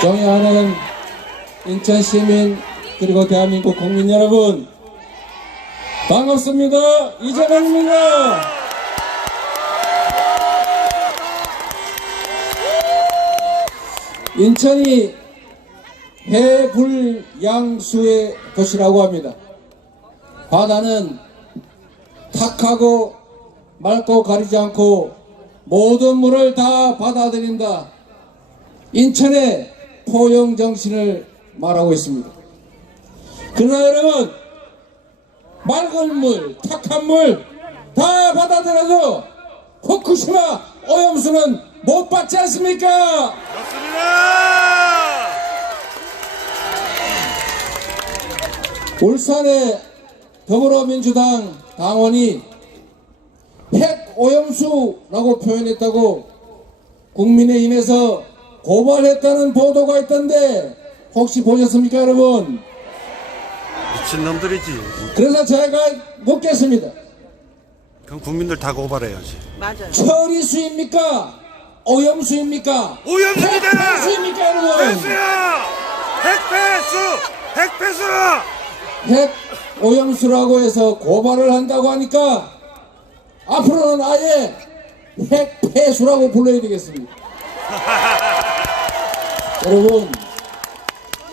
존경하는 인천 시민 그리고 대한민국 국민 여러분, 반갑습니다. 이재명입니다. 인천이 해불양수의 도시라고 합니다. 바다는 탁하고 맑고 가리지 않고 모든 물을 다 받아들인다. 인천의 포용 정신을 말하고 있습니다. 그러나 여러분, 맑은 물, 탁한 물 다 받아들여도 후쿠시마 오염수는 못 받지 않습니까? 맞습니다. 울산의 더불어민주당 당원이 핵 오염수라고 표현했다고 국민의힘에서 고발했다는 보도가 있던데 혹시 보셨습니까, 여러분? 미친놈들이지. 그래서 제가 묻겠습니다. 그럼 국민들 다 고발해야지. 맞아요. 처리수입니까? 오염수입니까? 오염수입니다. 핵폐수입니까, 여러분? 패수야! 핵패수! 핵 오염수라고 해서 고발을 한다고 하니까 앞으로는 아예 핵폐수라고 불러야 되겠습니다. 여러분,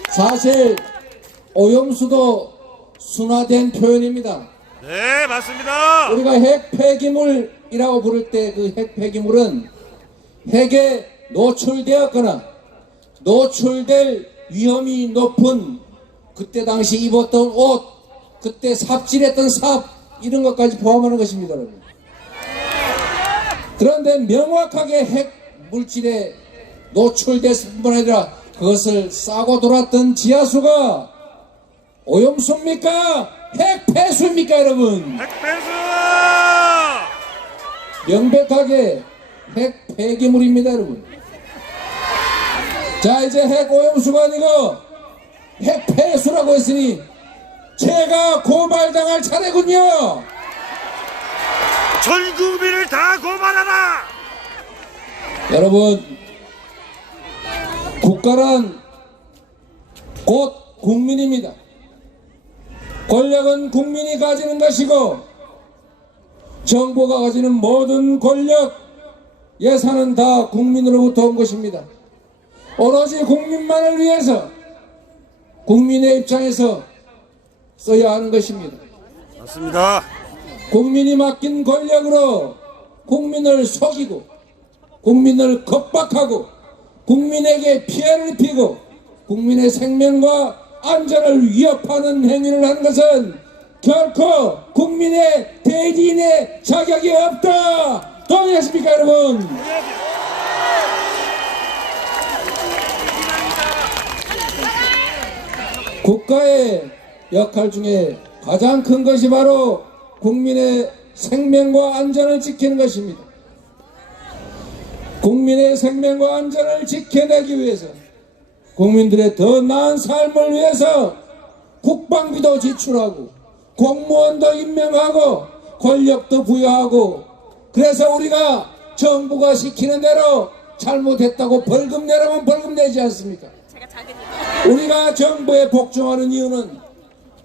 사실 오염수도 순화된 표현입니다. 네, 맞습니다. 우리가 핵폐기물이라고 부를 때 그 핵폐기물은 핵에 노출되었거나 노출될 위험이 높은 그때 당시 입었던 옷, 그때 삽질했던 삽, 이런 것까지 포함하는 것입니다, 여러분. 그런데 명확하게 핵 물질에 노출됐을 뿐 아니라 그것을 싸고 돌았던 지하수가 오염수입니까? 핵폐수입니까, 여러분? 핵패수! 명백하게 핵폐기물입니다, 여러분. 자, 이제 핵오염수가 아니고 핵폐수라고 했으니 제가 고발당할 차례군요. 전 국민을 다 고발하라! 여러분, 국가란 곧 국민입니다. 권력은 국민이 가지는 것이고 정부가 가지는 모든 권력, 예산은 다 국민으로부터 온 것입니다. 오로지 국민만을 위해서 국민의 입장에서 써야 하는 것입니다. 맞습니다. 국민이 맡긴 권력으로 국민을 속이고 국민을 겁박하고 국민에게 피해를 입히고 국민의 생명과 안전을 위협하는 행위를 하는 것은 결코 국민의 대리인의 자격이 없다. 동의하십니까, 여러분? 국가의 역할 중에 가장 큰 것이 바로 국민의 생명과 안전을 지키는 것입니다. 국민의 생명과 안전을 지켜내기 위해서, 국민들의 더 나은 삶을 위해서 국방비도 지출하고 공무원도 임명하고 권력도 부여하고, 그래서 우리가 정부가 시키는 대로 잘못했다고 벌금 내라면 벌금 내지 않습니까? 우리가 정부에 복종하는 이유는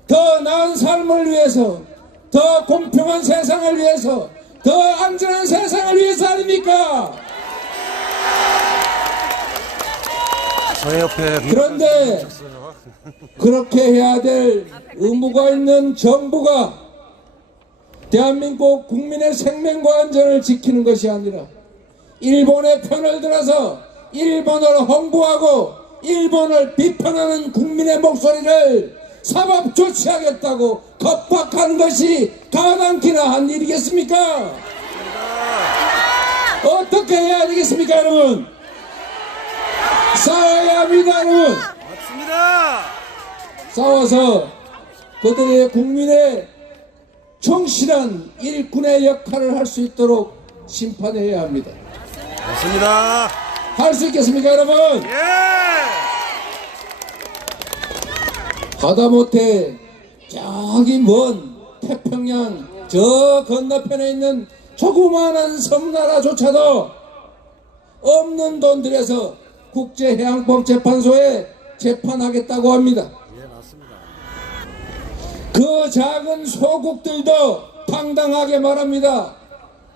더 나은 삶을 위해서, 더 공평한 세상을 위해서, 더 안전한 세상을 위해서 아닙니까? 그런데 그렇게 해야 될 의무가 있는 정부가 대한민국 국민의 생명과 안전을 지키는 것이 아니라 일본의 편을 들어서 일본을 홍보하고 일본을 비판하는 국민의 목소리를 사법 조치하겠다고 겁박하는 것이 가당키나 한 일이겠습니까? 어떻게 해야 되겠습니까, 여러분? 싸워야 합니다, 여러분. 맞습니다. 싸워서 그들의 국민의 충실한 일꾼의 역할을 할 수 있도록 심판해야 합니다. 맞습니다. 할 수 있겠습니까, 여러분? 예! 하다못해 저기 먼 태평양 저 건너편에 있는 조그마한 섬나라조차도 없는 돈 들여서 국제해양법재판소에 재판하겠다고 합니다. 예, 맞습니다. 그 작은 소국들도 당당하게 말합니다.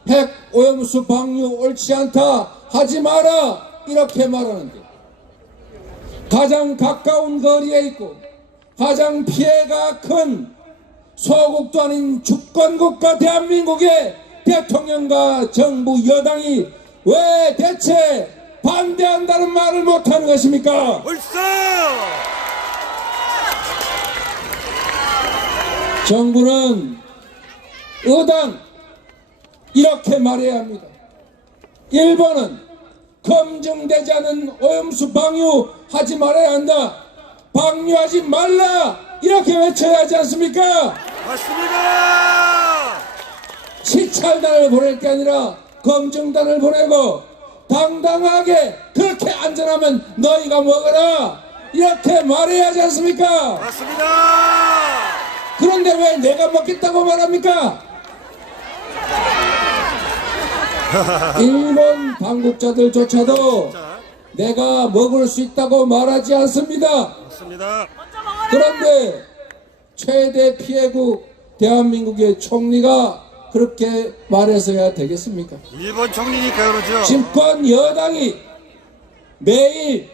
핵 오염수 방류 옳지 않다, 하지 마라, 이렇게 말하는데, 가장 가까운 거리에 있고 가장 피해가 큰 소국도 아닌 주권국가 대한민국의 대통령과 정부 여당이 왜 대체 반대한다는 말을 못하는 것입니까? 벌써! 정부는 의당 이렇게 말해야 합니다. 1번은 검증되지 않은 오염수 방류하지 말아야 한다, 방류하지 말라, 이렇게 외쳐야 하지 않습니까? 맞습니다! 시찰단을 보낼 게 아니라 검증단을 보내고 당당하게 그렇게 안전하면 너희가 먹어라, 이렇게 말해야 하지 않습니까? 맞습니다! 그런데 왜 내가 먹겠다고 말합니까? 일본 당국자들조차도 자, 내가 먹을 수 있다고 말하지 않습니다. 맞습니다. 그런데 최대 피해국 대한민국의 총리가 그렇게 말해서야 되겠습니까? 일본 총리니까 그러죠. 집권 여당이 매일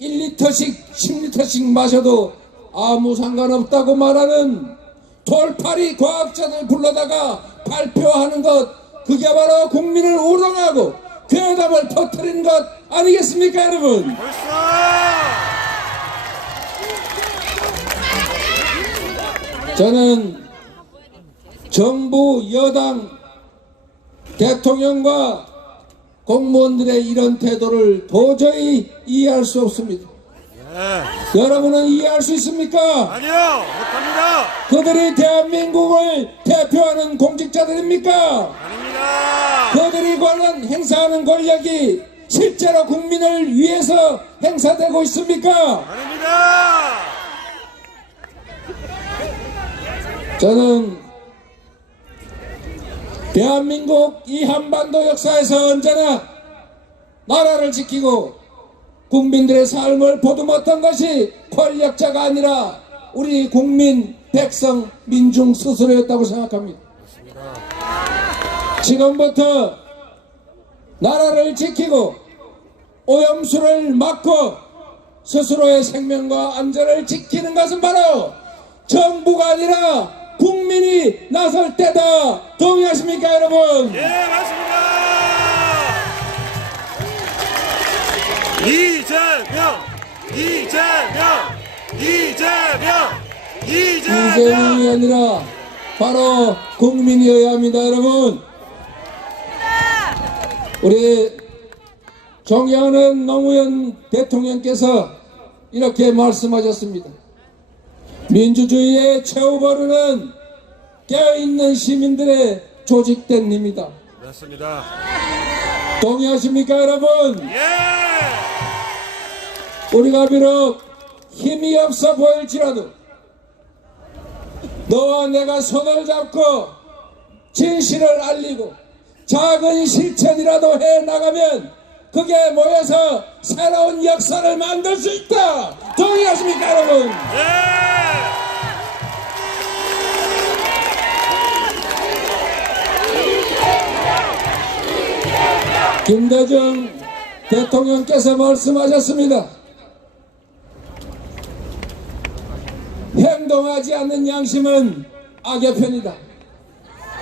1리터씩 10리터씩 마셔도 아무 상관없다고 말하는 돌팔이 과학자들 불러다가 발표하는 것, 그게 바로 국민을 우롱하고 괴담을 퍼뜨리는 것 아니겠습니까, 여러분? 벌써! 저는 정부, 여당, 대통령과 공무원들의 이런 태도를 도저히 이해할 수 없습니다. 예. 여러분은 이해할 수 있습니까? 아니요, 못합니다. 그들이 대한민국을 대표하는 공직자들입니까? 아닙니다. 그들이 관련 행사하는 권력이 실제로 국민을 위해서 행사되고 있습니까? 아닙니다. 저는 대한민국 이 한반도 역사에서 언제나 나라를 지키고 국민들의 삶을 보듬었던 것이 권력자가 아니라 우리 국민, 백성, 민중 스스로였다고 생각합니다. 지금부터 나라를 지키고 오염수를 막고 스스로의 생명과 안전을 지키는 것은 바로 정부가 아니라 국민이 나설 때다. 동의하십니까, 여러분? 예, 맞습니다. 이재명, 이재명, 이재명, 이재명이 이재명. 아니라 바로 국민이어야 합니다, 여러분. 우리 존경하는 노무현 대통령께서 이렇게 말씀하셨습니다. 민주주의의 최후보루는 깨어있는 시민들의 조직된 힘이다. 맞습니다. 동의하십니까, 여러분? 예. 우리가 비록 힘이 없어 보일지라도 너와 내가 손을 잡고 진실을 알리고 작은 실천이라도 해 나가면 그게 모여서 새로운 역사를 만들 수 있다. 동의하십니까, 여러분? 예. 김대중 대통령께서 말씀하셨습니다. 행동하지 않는 양심은 악의 편이다.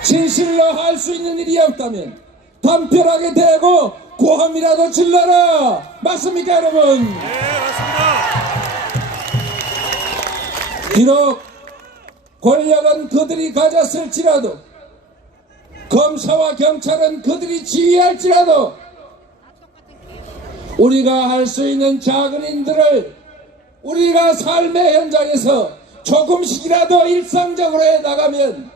진실로 할 수 있는 일이 없다면 담벼락에 대고 고함이라도 질러라. 맞습니까, 여러분? 예, 맞습니다. 비록 권력은 그들이 가졌을지라도 검사와 경찰은 그들이 지휘할지라도 우리가 할 수 있는 작은 일들을 우리가 삶의 현장에서 조금씩이라도 일상적으로 해 나가면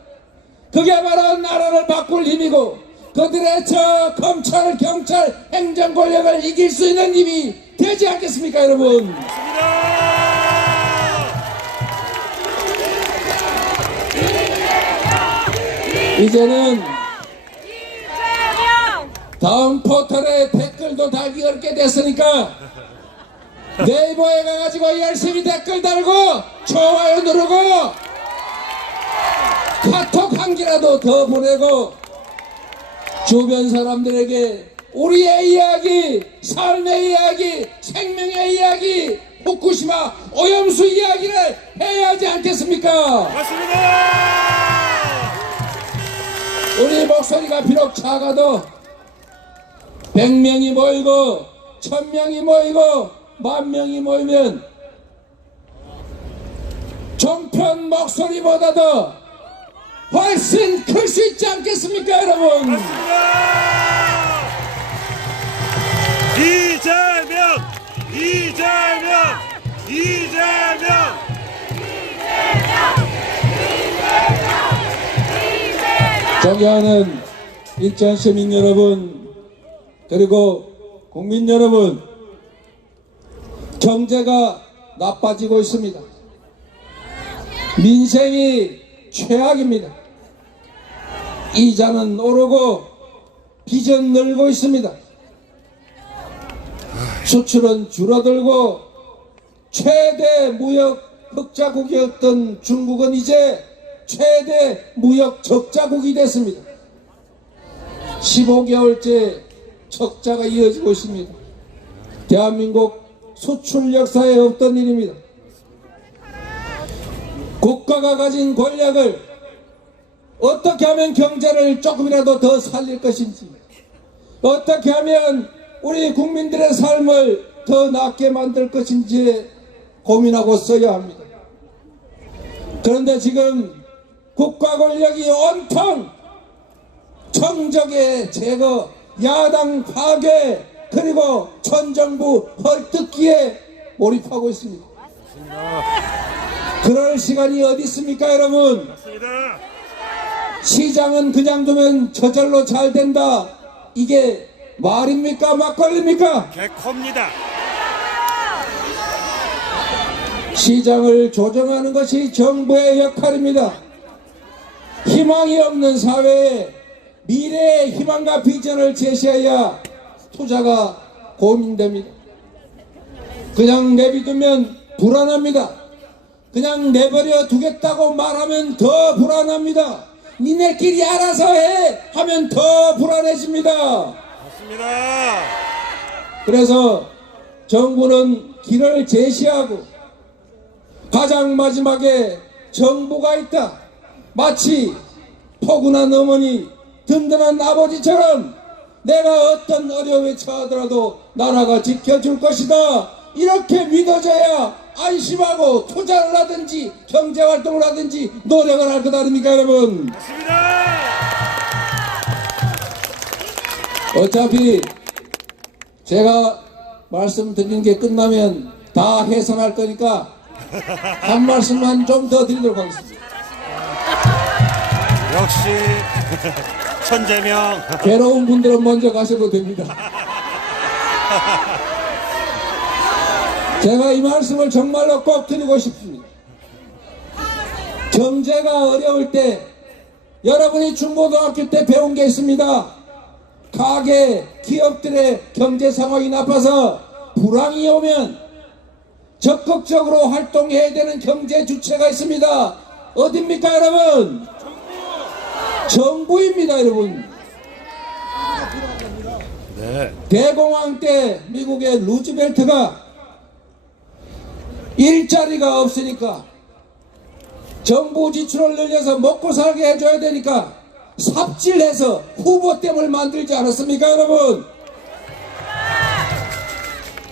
그게 바로 나라를 바꿀 힘이고 그들의 저 검찰, 경찰, 행정 권력을 이길 수 있는 힘이 되지 않겠습니까, 여러분? 이제는 다음 포털에 댓글도 달기 어렵게 됐으니까 네이버에 가가지고 열심히 댓글 달고 좋아요 누르고 카톡 한 개라도 더 보내고 주변 사람들에게 우리의 이야기, 삶의 이야기, 생명의 이야기, 후쿠시마 오염수 이야기를 해야 하지 않겠습니까? 맞습니다. 우리 목소리가 비록 작아도 100명이 모이고 1000명이 모이고 10,000명이 모이면 종편 목소리보다도 훨씬 클 수 있지 않겠습니까, 여러분? 맞습니다. 이재명. 존경하는 인천 시민 여러분, 그리고 국민 여러분, 경제가 나빠지고 있습니다. 민생이 최악입니다. 이자는 오르고 빚은 늘고 있습니다. 수출은 줄어들고 최대 무역 흑자국이었던 중국은 이제 최대 무역 적자국이 됐습니다. 15개월째 적자가 이어지고 있습니다. 대한민국 수출 역사에 없던 일입니다. 국가가 가진 권력을 어떻게 하면 경제를 조금이라도 더 살릴 것인지, 어떻게 하면 우리 국민들의 삶을 더 낫게 만들 것인지 고민하고 써야 합니다. 그런데 지금 국가 권력이 온통 정적의 제거, 야당 파괴, 그리고 전 정부 헐뜯기에 몰입하고 있습니다. 그럴 시간이 어디 있습니까, 여러분? 맞습니다. 시장은 그냥 두면 저절로 잘 된다. 이게 말입니까, 막걸리입니까? 개코입니다. 시장을 조정하는 것이 정부의 역할입니다. 희망이 없는 사회에 미래의 희망과 비전을 제시해야 투자가 고민됩니다. 그냥 내비두면 불안합니다. 그냥 내버려 두겠다고 말하면 더 불안합니다. 니네끼리 알아서 해 하면 더 불안해집니다. 맞습니다. 그래서 정부는 길을 제시하고 가장 마지막에 정부가 있다. 마치 포근한 어머니, 든든한 아버지처럼 내가 어떤 어려움에 처하더라도 나라가 지켜줄 것이다. 이렇게 믿어져야 안심하고 투자를 하든지 경제활동을 하든지 노력을 할 것 아닙니까, 여러분? 맞습니다. 어차피 제가 말씀드리는 게 끝나면 다 해산할 거니까 한 말씀만 좀 더 드리도록 하겠습니다. 역시 천재명. 괴로운 분들은 먼저 가셔도 됩니다. 제가 이 말씀을 정말로 꼭 드리고 싶습니다. 경제가 어려울 때 여러분이 중고등학교 때 배운 게 있습니다. 가게, 기업들의 경제 상황이 나빠서 불황이 오면 적극적으로 활동해야 되는 경제 주체가 있습니다. 어딥니까, 여러분? 정부입니다, 여러분. 네. 대공황 때 미국의 루즈벨트가 일자리가 없으니까 정부 지출을 늘려서 먹고 살게 해줘야 되니까 삽질해서 후보댐을 만들지 않았습니까, 여러분?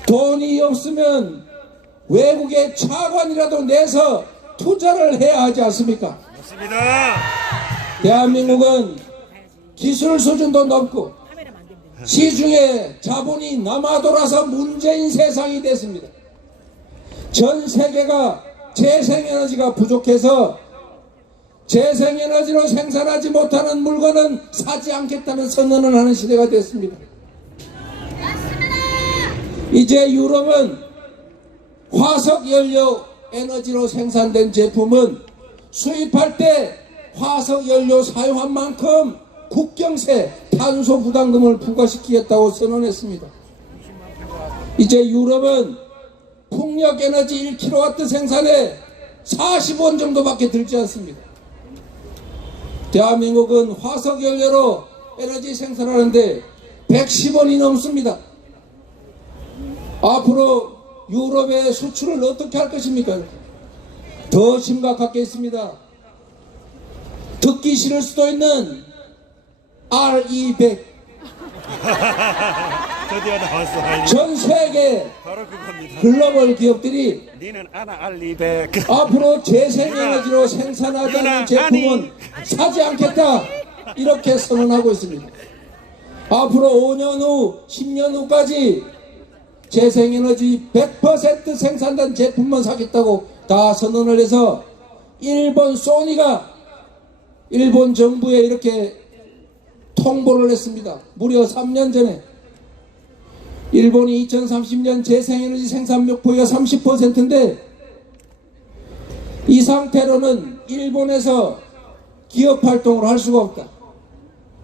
돈이 없으면 외국에 차관이라도 내서 투자를 해야 하지 않습니까? 맞습니다. 대한민국은 기술 수준도 높고 시중에 자본이 남아 돌아서 문제인 세상이 됐습니다. 전 세계가 재생에너지가 부족해서 재생에너지로 생산하지 못하는 물건은 사지 않겠다는 선언을 하는 시대가 됐습니다. 이제 유럽은 화석연료 에너지로 생산된 제품은 수입할 때 화석연료 사용한 만큼 국경세 탄소 부담금을 부과시키겠다고 선언했습니다. 이제 유럽은 풍력 에너지 1kW 생산에 40원 정도밖에 들지 않습니다. 대한민국은 화석 연료로 에너지 생산하는데 110원이 넘습니다. 앞으로 유럽의 수출을 어떻게 할 것입니까? 더 심각하겠습니다. 듣기 싫을 수도 있는 RE100 드디어 나왔어. 전 세계 바로 그겁니다. 글로벌 기업들이 니는 아나 알리백. 앞으로 재생에너지로 생산하지 않는 제품은 사지 않겠다 이렇게 선언하고 있습니다. 앞으로 5년 후 10년 후까지 재생에너지 100% 생산된 제품만 사겠다고 다 선언을 해서 일본 소니가 일본 정부에 이렇게 통보를 했습니다. 무려 3년 전에 일본이 2030년 재생에너지 생산 목표가 30%인데 이 상태로는 일본에서 기업 활동을 할 수가 없다.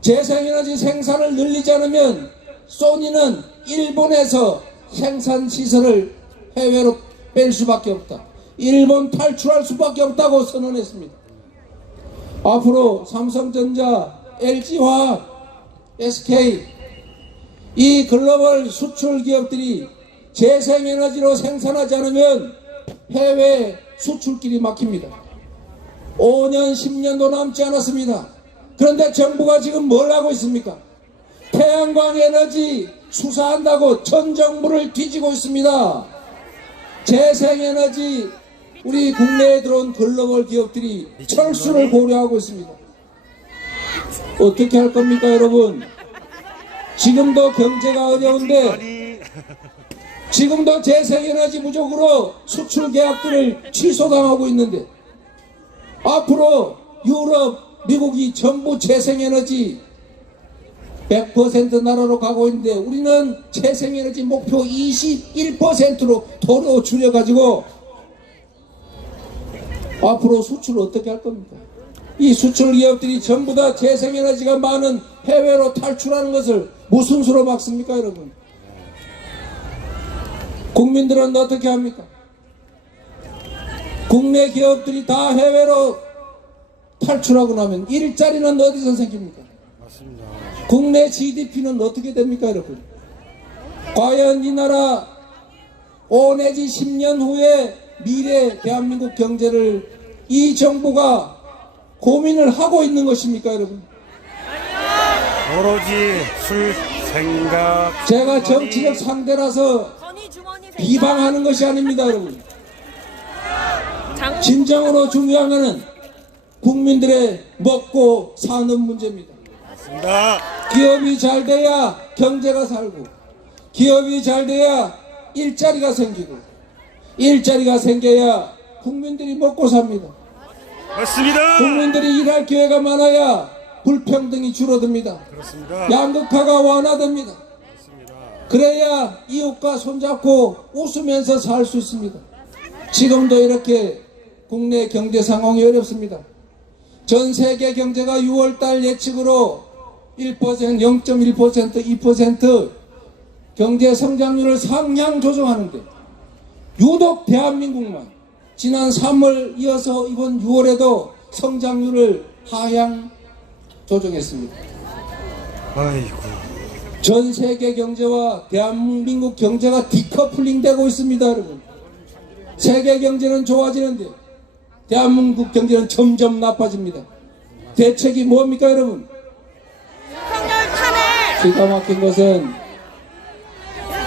재생에너지 생산을 늘리지 않으면 소니는 일본에서 생산 시설을 해외로 뺄 수밖에 없다. 일본 탈출할 수밖에 없다고 선언했습니다. 앞으로 삼성전자, LG화학, SK 이 글로벌 수출 기업들이 재생에너지로 생산하지 않으면 해외 수출길이 막힙니다. 5년, 10년도 남지 않았습니다. 그런데 정부가 지금 뭘 하고 있습니까? 태양광 에너지 수사한다고 전 정부를 뒤지고 있습니다. 재생에너지 우리 국내에 들어온 글로벌 기업들이 철수를 고려하고 있습니다. 어떻게 할 겁니까, 여러분? 지금도 경제가 어려운데 지금도 재생에너지 부족으로 수출 계약들을 취소당하고 있는데 앞으로 유럽, 미국이 전부 재생에너지 100% 나라로 가고 있는데 우리는 재생에너지 목표 21%로 도로 줄여가지고 앞으로 수출을 어떻게 할 겁니까? 이 수출 기업들이 전부 다 재생에너지가 많은 해외로 탈출하는 것을 무슨 수로 막습니까, 여러분? 국민들은 어떻게 합니까? 국내 기업들이 다 해외로 탈출하고 나면 일자리는 어디서 생깁니까? 맞습니다. 국내 GDP는 어떻게 됩니까, 여러분? 과연 이 나라 5 내지 10년 후에 미래 대한민국 경제를 이 정부가 고민을 하고 있는 것입니까, 여러분? 오로지 술 생각. 제가 정치적 상대라서 비방하는 것이 아닙니다, 여러분. 진정으로 중요한 것은 국민들의 먹고 사는 문제입니다. 맞습니다. 기업이 잘 돼야 경제가 살고, 기업이 잘 돼야 일자리가 생기고, 일자리가 생겨야 국민들이 먹고 삽니다. 맞습니다. 국민들이 일할 기회가 많아야 불평등이 줄어듭니다. 그렇습니다. 양극화가 완화됩니다. 맞습니다. 그래야 이웃과 손잡고 웃으면서 살 수 있습니다. 지금도 이렇게 국내 경제 상황이 어렵습니다. 전 세계 경제가 6월달 예측으로 1%, 0.1%, 2% 경제 성장률을 상향 조정하는데 유독 대한민국만 지난 3월 이어서 이번 6월에도 성장률을 하향 조정했습니다. 아이고. 전 세계 경제와 대한민국 경제가 디커플링 되고 있습니다, 여러분. 세계 경제는 좋아지는데 대한민국 경제는 점점 나빠집니다. 대책이 뭡니까, 여러분? 기가 막힌 것은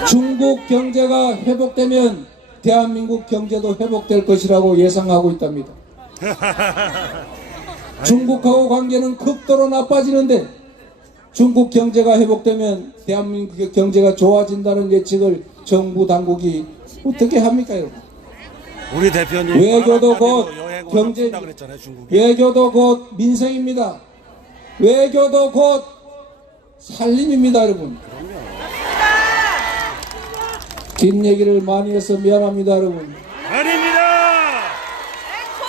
중국 경제가 회복되면 대한민국 경제도 회복될 것이라고 예상하고 있답니다. 중국하고 관계는 극도로 나빠지는데 중국 경제가 회복되면 대한민국의 경제가 좋아진다는 예측을 정부 당국이 어떻게 합니까, 여러분? 우리 대표님 외교도 곧 여행 경제, 온다 그랬잖아요, 중국에. 외교도 곧 민생입니다. 외교도 곧 살림입니다, 여러분. 긴 얘기를 많이 해서 미안합니다, 여러분. 아닙니다.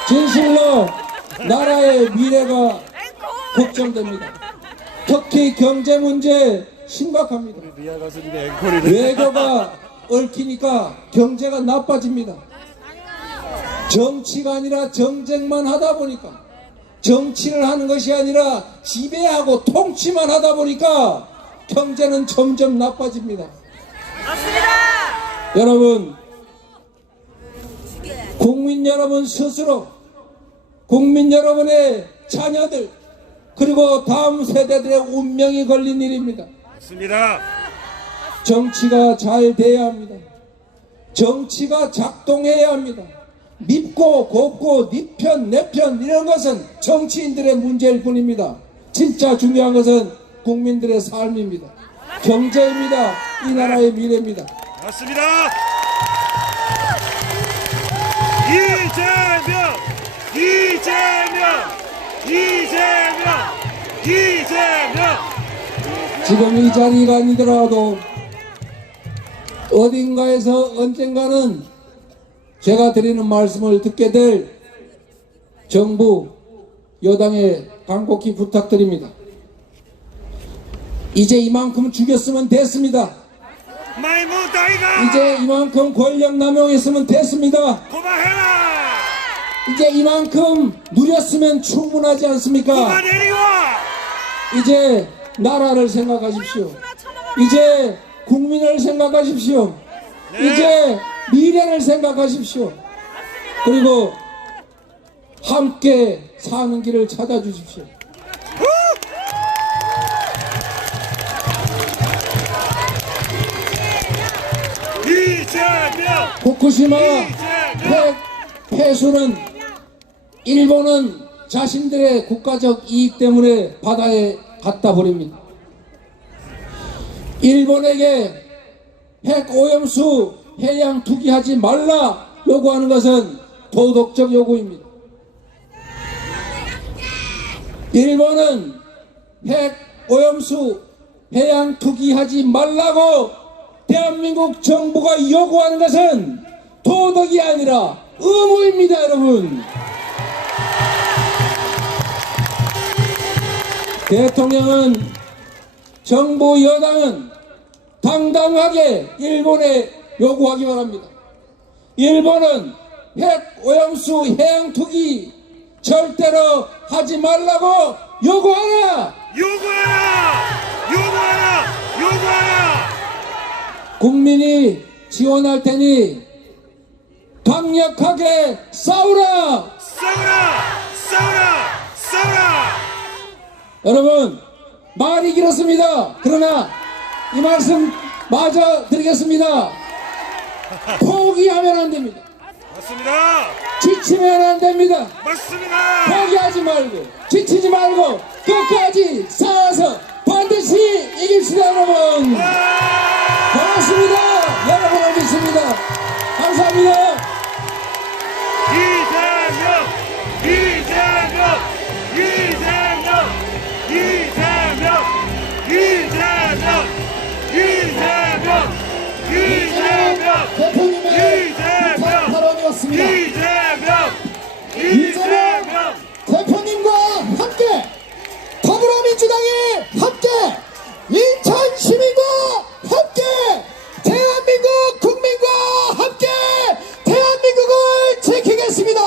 진실로 나라의 미래가 걱정됩니다. 특히 경제 문제 심각합니다. 리아 가수님의 앵콜이네. 얽히니까 경제가 나빠집니다. 정치가 아니라 정쟁만 하다 보니까, 정치를 하는 것이 아니라 지배하고 통치만 하다 보니까 경제는 점점 나빠집니다. 맞습니다. 여러분, 국민 여러분 스스로, 국민 여러분의 자녀들, 그리고 다음 세대들의 운명이 걸린 일입니다. 맞습니다. 정치가 잘 돼야 합니다. 정치가 작동해야 합니다. 밉고 곱고 네 편 내 편 이런 것은 정치인들의 문제일 뿐입니다. 진짜 중요한 것은 국민들의 삶입니다. 경제입니다. 이 나라의 미래입니다. 맞습니다. 이재명, 이재명, 이재명, 이재명. 지금 이 자리가 아니더라도 어딘가에서 언젠가는 제가 드리는 말씀을 듣게 될 정부 여당에 간곡히 부탁드립니다. 이제 이만큼 죽였으면 됐습니다. 많이 못다이가. 이제 이만큼 권력 남용했으면 됐습니다. 고마해라. 이제 이만큼 누렸으면 충분하지 않습니까? 고마 내리와. 이제 나라를 생각하십시오. 이제 국민을 생각하십시오. 네. 이제 미래를 생각하십시오. 그리고 함께 사는 길을 찾아주십시오. 이재명, 후쿠시마 이재명. 폐수는 일본은 자신들의 국가적 이익 때문에 바다에 갖다 버립니다. 일본에게 핵 오염수 해양 투기하지 말라 요구하는 것은 도덕적 요구입니다. 일본은 핵 오염수 해양 투기하지 말라고 대한민국 정부가 요구하는 것은 도덕이 아니라 의무입니다, 여러분. 대통령은, 정부 여당은 당당하게 일본에 요구하기 바랍니다. 일본은 핵 오염수 해양 투기 절대로 하지 말라고 요구하라. 요구하라! 요구하라! 요구하라! 국민이 지원할 테니 강력하게 싸우라. 싸우라! 싸우라! 싸우라! 여러분, 말이 길었습니다. 그러나 이 말씀 마저 드리겠습니다. 포기하면 안 됩니다. 맞습니다! 지치면 안 됩니다. 맞습니다! 포기하지 말고 지치지 말고 끝까지 싸워서 반드시 이깁시다, 여러분. 고맙습니다. 여러분을 믿습니다. 감사합니다. 이재명! 이재명! 이재명! 이재명! 이재명! 이재명! 이재명! 대표님의 이재명! 발언이었습니다. 이재명! 이재명 대표님과 함께 더불어민주당이 함께 인천 시민과 함께 대한민국 국민과 함께 대한민국을 지키겠습니다.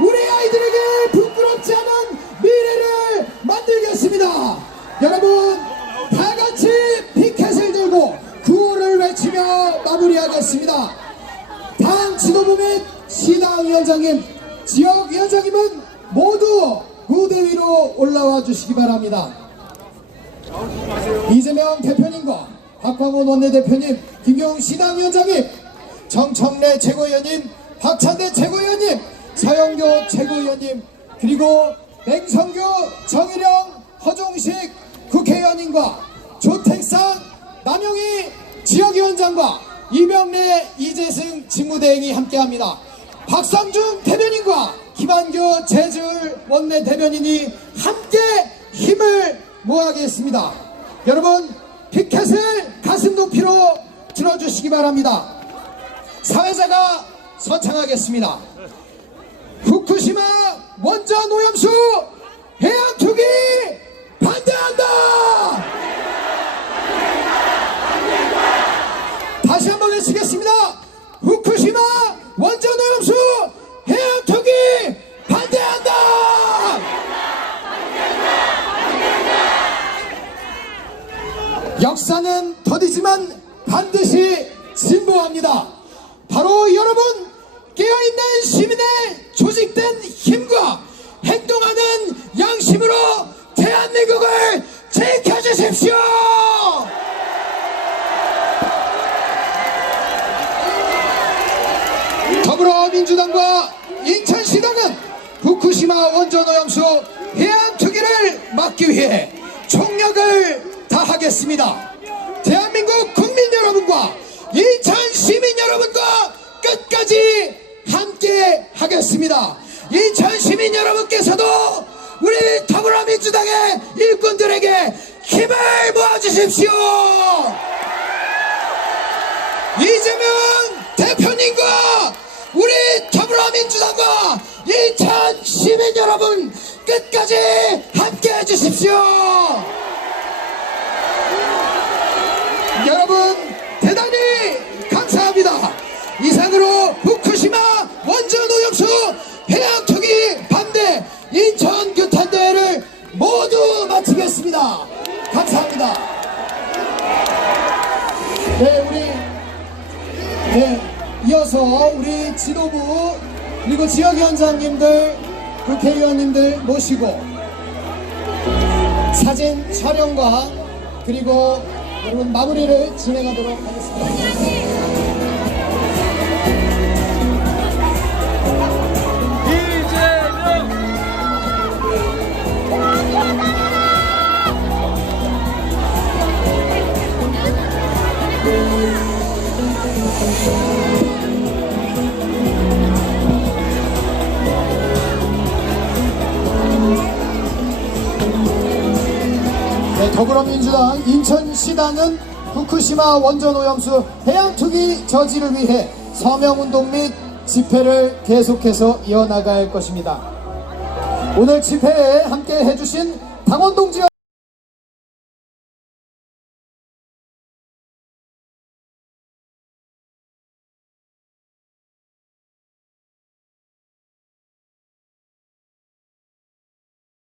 우리 아이들에게 부끄럽지 않은 미래를 만들겠습니다. 여러분 다 같이 피켓을 들고 구호를 외치며 마무리하겠습니다. 당 지도부 및 시당위원장님, 지역위원장님은 모두 무대 위로 올라와 주시기 바랍니다. 이재명 대표님과 박광원 원내대표님, 김용 시당위원장님, 정청래 최고위원님, 박찬대 최고위원님, 서영교 최고위원님, 그리고 맹성규, 정일영, 허종식 국회의원님과 조택상 남영희 지역위원장과 이병래, 이재승 직무대행이 함께합니다. 박상중 대변인과 김한규 제주을 원내대변인이 함께 힘을 모아겠습니다. 여러분 피켓을 가슴 높이로 들어주시기 바랍니다. 사회자가 서창하겠습니다. 후쿠시마 원전 오염수 해양 투기 반대한다! 다시 한번 외치겠습니다. 역사는 더디지만 반드시 진보합니다. 바로 여러분, 깨어있는 시민의 조직된 힘과 행동하는 양심으로 대한민국을 지켜주십시오. 더불어민주당과 인천시당은 후쿠시마 원전오염수 해양 투기를 막기 위해 총력을 다하겠습니다. 대한민국 국민 여러분과 인천 시민 여러분과 끝까지 함께 하겠습니다. 인천 시민 여러분께서도 우리 더불어민주당의 일꾼들에게 힘을 모아주십시오. 이재명 대표님과 우리 더불어민주당과 인천 시민 여러분 끝까지 함께 해주십시오. 여러분 대단히 감사합니다. 이상으로 후쿠시마 원전 오염수 해양 투기 반대 인천 규탄대회를 모두 마치겠습니다. 감사합니다. 이어서 우리 지도부 그리고 지역위원장님들, 국회의원님들 모시고 사진 촬영과 그리고 여러분 마무리를 진행하도록 하겠습니다. 더불어민주당 인천시당은 후쿠시마 원전오염수 해양투기 저지를 위해 서명운동 및 집회를 계속해서 이어나갈 것입니다. 오늘 집회에 함께 해주신 당원동지